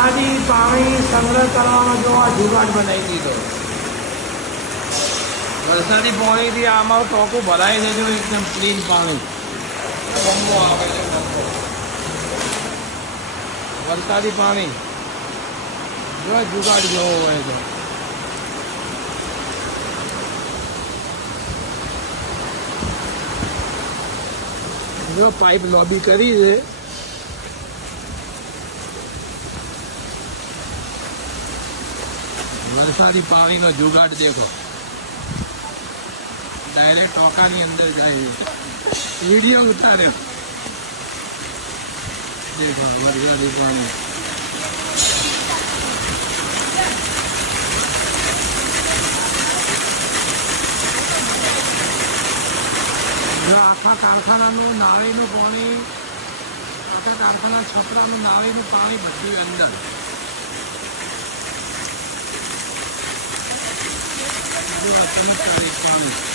વરસાદી પાણી સંગ્રહ કરવાનો જો આ જુગાડ બનાવી દીધો. વરસાદી પાણીથી આમાં ટોકું ભરાઈ દેજો એકદમ ક્લીન પાણી. બંબો આવે છે બંબો. વરસાદી પાણી જો જુગાડ જેવો હોય તો. જો પાઇપ લોબી કરી છે. વરસાદી પાણીનો જુગાડ દેખો, ડાયરેક્ટ ટોકાની અંદર જાય છે. વિડીયો ઉતાર્યો દેખો વરસાદી પાણી. જો આખા કારખાનાનું નાળીનું પાણી, આખા કારખાના છપરાનું નાળીનું પાણી બધું અંદર. પાણી